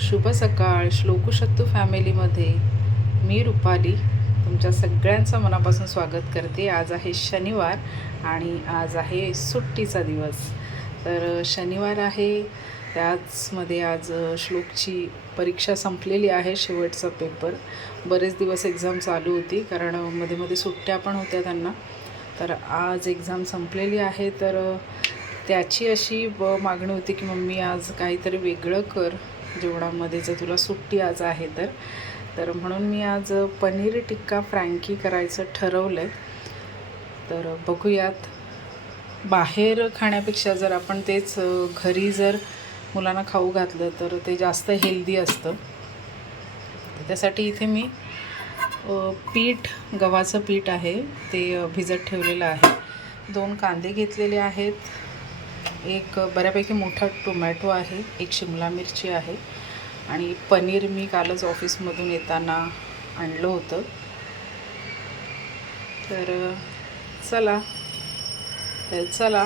शुभ सकाळ. श्लोकुशत्तू फॅमिलीमध्ये मी रुपाली. तुमच्या सगळ्यांचं मनापासून स्वागत करते. आज आहे शनिवार आणि आज आहे सुट्टीचा दिवस. तर शनिवार आहे. त्याचमध्ये आज श्लोकची परीक्षा संपलेली आहे शेवटचा पेपर. बरेच दिवस एक्झाम चालू होती कारण मध्ये मध्ये सुट्ट्या पण होत्या त्यांना. तर आज एक्झाम संपलेली आहे. तर त्याची अशी ब मागणी होती की मम्मी आज काहीतरी वेगळं कर जेवणामध्ये जर तुला सुट्टी आज आहे तर. तर म्हणून मी आज पनीर टिक्का फ्रँकी करायचं ठरवलं आहे तर बघूयात. बाहेर खाण्यापेक्षा जर आपण तेच घरी जर मुलांना खाऊ घातलं तर ते जास्त हेल्दी असतं. तर त्यासाठी इथे मी पीठ गव्हाचं पीठ आहे ते भिजत ठेवलेलं आहे. दोन कांदे घेतलेले आहेत. एक बऱ्यापैकी मोठा टोमॅटो आहे एक शिमला मिरची आहे आणि पनीर मी कालच ऑफिसमधून येताना आणलं होतं. तर चला तर चला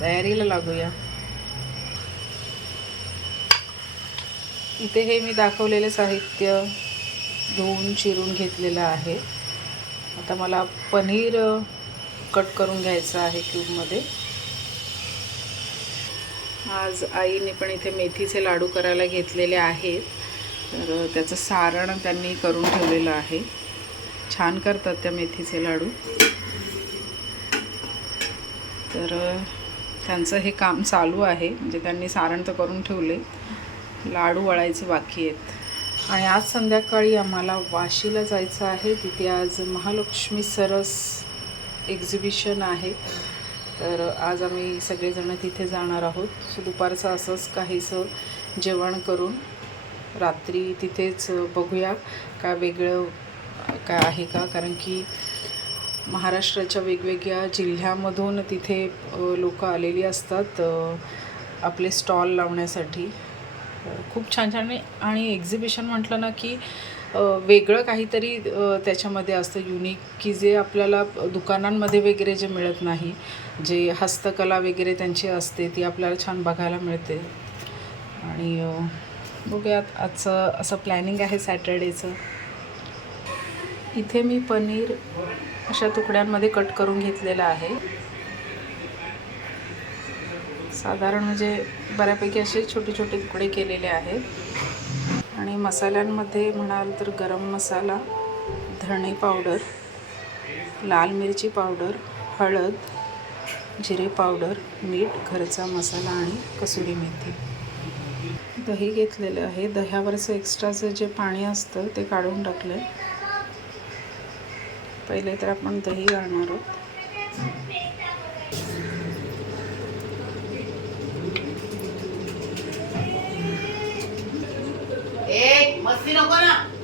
तयारीला लागूया. इथे हे मी दाखवलेले साहित्य धुवून चिरून घेतलेलं आहे. आता मला पनीर कट करून घ्यायचं आहे क्यूबमध्ये. आज आईने पण इथे मेथीचे लाडू करायला घेतलेले आहेत. तर त्याचं सारण त्यांनी करून ठेवलेलं आहे. छान करतात त्या मेथीचे लाडू. तर त्यांचं हे काम चालू आहे. म्हणजे त्यांनी सारण तर करून ठेवले. लाडू वळायचे बाकी आहेत. आणि आज संध्याकाळी आम्हाला वाशीला जायचं आहे. तिथे आज महालक्ष्मी सरस एक्झिबिशन आहे. तर आज आम्ही सगळेजण तिथे जाणार आहोत. सो दुपारचं असंच काहीसं जेवण करून रात्री तिथेच बघूया काय वेगळं काय आहे का. कारण की महाराष्ट्राच्या वेगवेगळ्या जिल्ह्यामधून तिथे लोक आलेली असतात आपले स्टॉल लावण्यासाठी. खूप छान छान. आणि एक्झिबिशन म्हटलं ना की वेगळं काहीतरी त्याच्यामध्ये असतं युनिक की जे आपल्याला दुकानांमध्ये वगैरे जे मिळत नाही जे हस्तकला वगैरे त्यांची असते ती आपल्याला छान बघायला मिळते. आणि बघूयात आजचं असं प्लॅनिंग आहे सॅटर्डेचं इथे मी पनीर अशा तुकड्यांमध्ये कट करून घेतलेलं आहे. साधारण म्हणजे बऱ्यापैकी असे छोटे छोटे तुकडे केलेले आहेत. आणि मसाल्यांमध्ये म्हणाल तर गरम मसाला धणे पावडर लाल मिरची पावडर हळद जिरे पावडर मीठ घरचा मसाला आणि कसुरी मेथी. दही घेतलेलं आहे. दह्यावरचं एक्स्ट्राचं जे पाणी असतं ते काढून टाकलं आहे पहिले तर आपण दही घालणार आहोत. Tidak.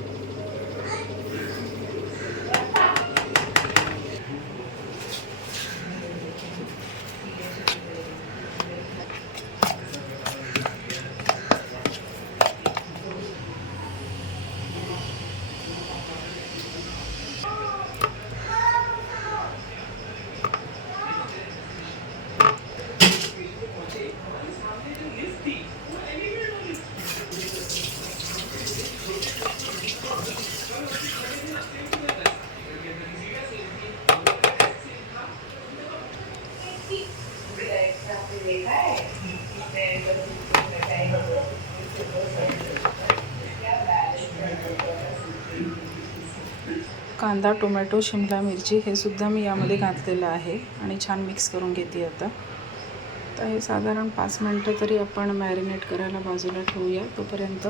कांदा टोमॅटो शिमला मिरची हे सुद्धा मी यामध्ये घातलेलं आहे आणि छान मिक्स करून घेते आता. तर हे साधारण पाच मिनटं तरी आपण मॅरिनेट करायला बाजूला ठेवूया. तोपर्यंत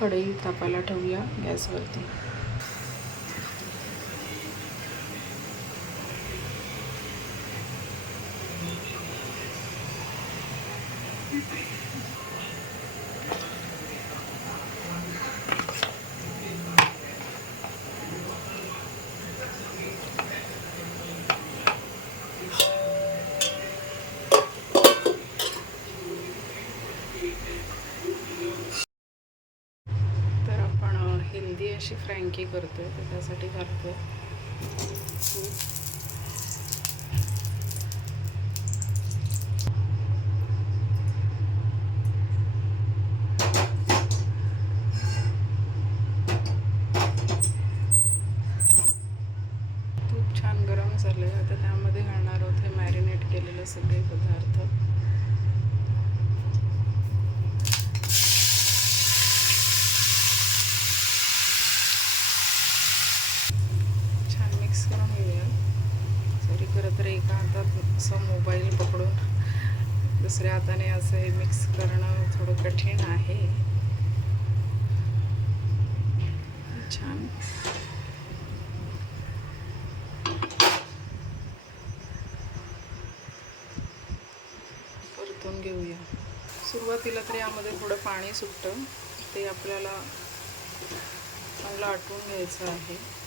कढई तापायला ठेवूया गॅसवरती. थोडीशी फ्रँकी करतोय तर त्यासाठी घालतो तूप छान गरम झालंय. आता त्यामध्ये घालणार होते मॅरिनेट केलेले सगळे पदार्थ. दुसऱ्या हाताने असं हे मिक्स करणं थोडं कठीण आहे. छान. परतून घेऊया. सुरुवातीला तर यामध्ये थोडं पाणी सुटतं. ते आपल्याला चांगलं आटवून घ्यायचं आहे.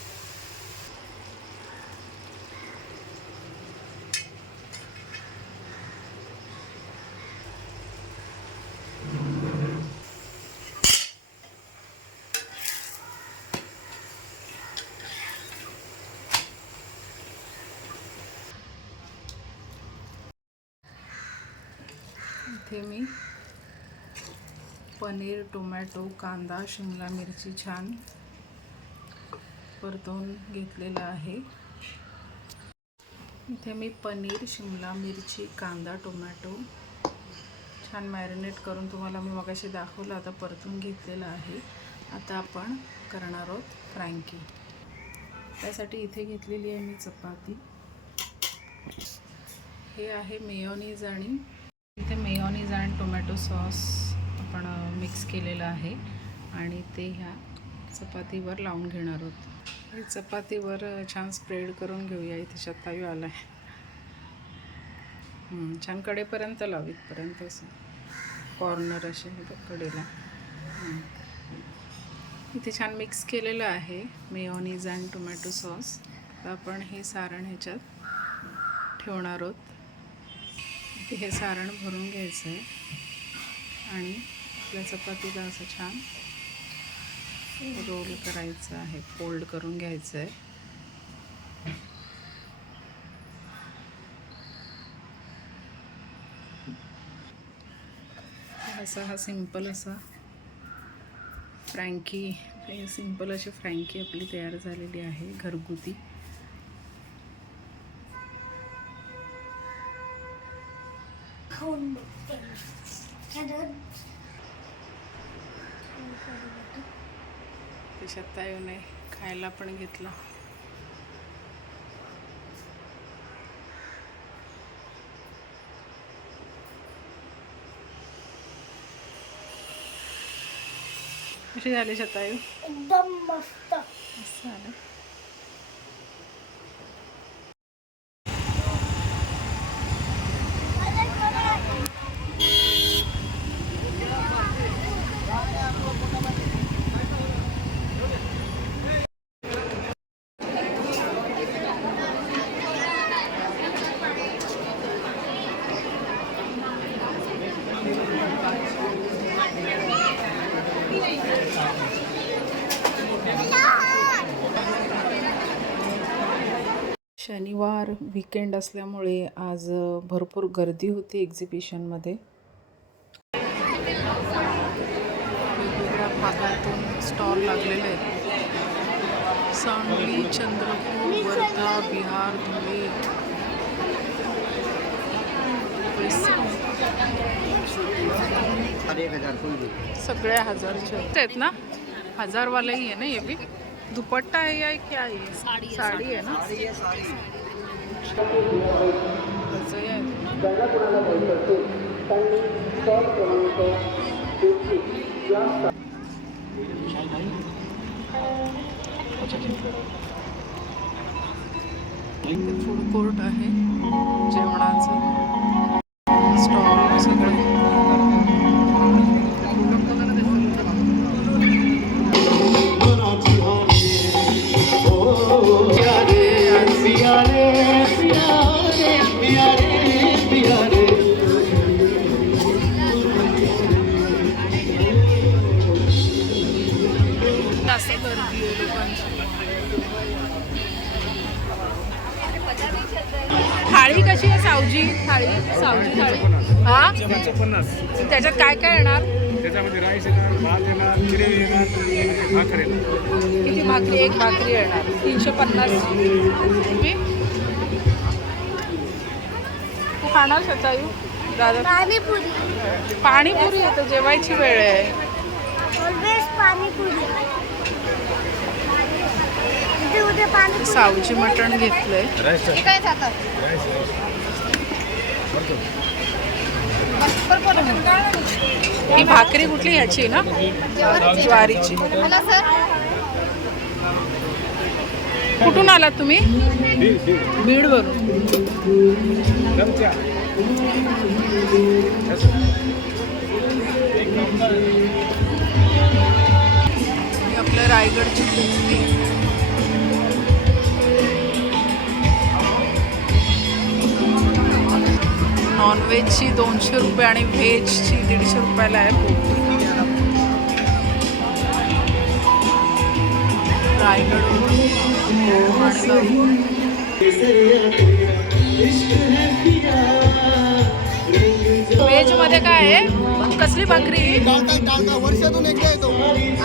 इथे मी. पनीर टोमॅटो कांदा शिमला मिरची छान परतवून घेतलेलं आहे. इथे मी पनीर शिमला मिरची कांदा टोमॅटो छान मॅरिनेट करून तुम्हाला मी मगाशी दाखवलं आता परतून घेतलेलं आहे. आता आपण करणार आहोत फ्रँकी. त्यासाठी इथे घेतलेली आहे मी चपाती. हे आहे मेयोनीज आणि मेयोनीज अँड टोमॅटो सॉस आपण मिक्स केलेलं आहे आणि ते ह्या चपातीवर लावून घेणार आहोत. हे चपातीवर छान स्प्रेड करून घेऊया. इथे शतायू आला आहे छान कडेपर्यंत लाव इथपर्यंत असं. कॉर्नर असे कडेला. इथे छान मिक्स केलेलं आहे मेयोनीज अँड टोमॅटो सॉस. आपण हे सारण ह्याच्यात ठेवणार आहोत. हे सारण भरून घ्यायचं आहे आणि आपल्या चपातीला असं छान रोल करायचं आहे फोल्ड करून घ्यायचं आहे असा हा सिंपल असा फ्रँकी सिंपल अशी फ्रँकी आपली तयार झालेली आहे घरगुती. खाऊन बघते कारण त्याच्यात येऊ नये खायला पण घेतलं. कशी झाली शतायू? एकदम मस्त. मस्त झालं. शनिवार वीकेंड असल्यामुळे आज भरपूर गर्दी होती एक्झिबिशनमध्ये वेगवेगळ्या भागातून स्टॉल लागलेले आहेत. सांगली चंद्रपूर वर्धा बिहार धुळे. सगळ्या हजारचे आहेत ना? हजारवालाही आहे ना ये भी दुपट्टा है या क्या है ये? साड़ी है ना? आहे. इथे फूड कोर्ट आहे जेवणाचं. थाळी कशी आहे सावजी? थाळी? सावजी थाळी? हा? पन्नास त्याच्यात काय काय येणार? त्याच्यामध्ये राईस येणार भात येणार ग्रेव्ही येणार आणि भाकर येणार. किती भाकरी? एक भाकरी येणार. तीनशे पन्नास. तुम्ही? खूप खाणार शतायू? दादा? पाणीपुरी. पाणीपुरी? येतं जेवायची वेळ आहे. ऑलवेज पाणीपुरी. सावजी मटण घेतलंय. हे ही भाकरी कुठली ह्याची ना? ज्वारीची. कुठून आलात तुम्ही? बीडवरून. आपल्या रायगडची कुस्ती. नॉनव्हेजची दोनशे रुपये आणि व्हेजची दीडशे रुपयाला आहे. पोटी रायगड व्हेजमध्ये काय आहे? कसली भाकरी? वर्षातून एकदा येतो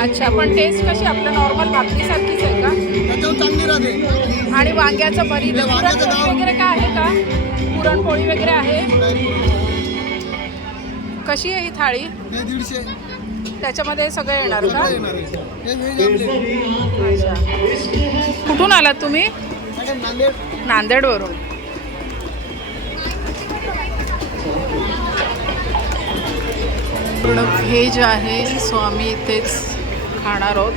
अच्छा पण टेस्ट कशी? आपल्या नॉर्मल भाकरीसारखीच आहे का? चांगली राहते. आणि वांग्याचं डाळ. वगैरे काय आहे का? पुरणपोळी वगैरे आहे. कशी आहे ही थाळी? दीडशे. त्याच्यामध्ये सगळं येणार का? अच्छा. कुठून आलात तुम्ही? नांदेडवरून. पूर्ण व्हेज आहे सो आम्ही इथेच खाणार आहोत.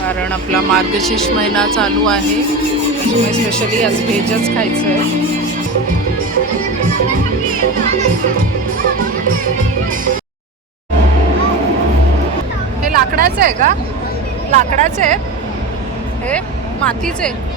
कारण आपला मार्गशीर्ष महिना चालू आहे. त्याच्यामुळे स्पेशली आज व्हेजच खायचं आहे हे लाकडाचं आहे का? लाकडाचं आहे? हे मातीचे आहे.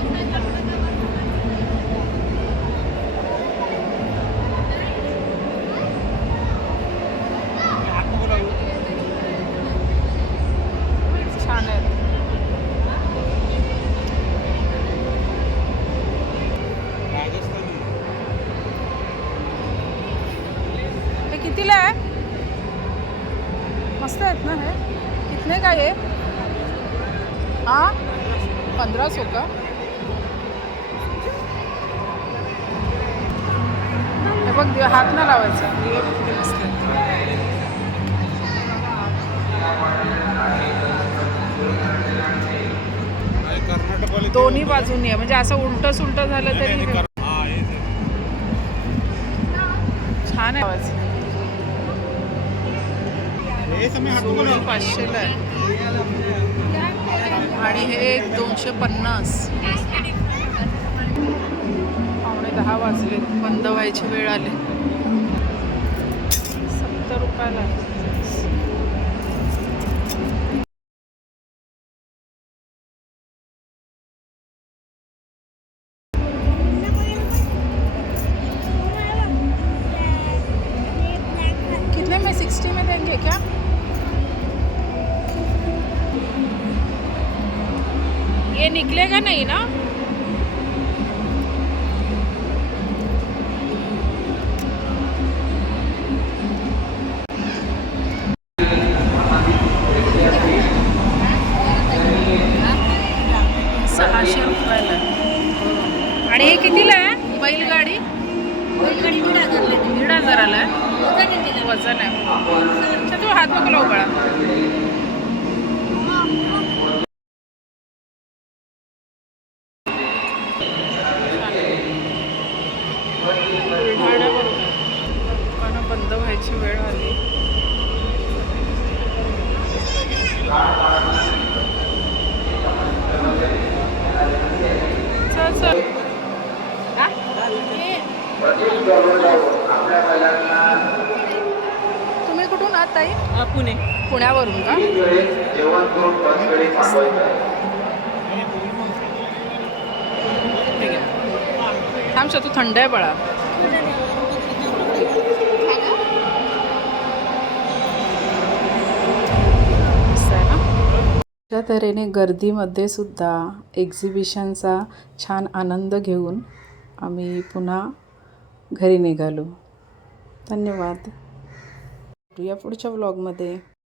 बघ दिवा हात ना लावायचा दोन्ही बाजूनी आहे म्हणजे असं उलट सुलट झालं तरी. छान आहे आवाज. पाचशेला आहे आणि हे दोनशे पन्नास दहा वाजले बंद व्हायची वेळ आली. सत्तर रुपयाला. पुणे पुण्यावरून का? ठीक आहे. थांब तू थंड आहे बाळा. अशा तऱ्हेने गर्दीमध्ये सुद्धा एक्झिबिशनचा छान आनंद घेऊन आम्ही पुन्हा घरी निघालो. धन्यवाद. भेटूया पुढच्या व्लॉगमध्ये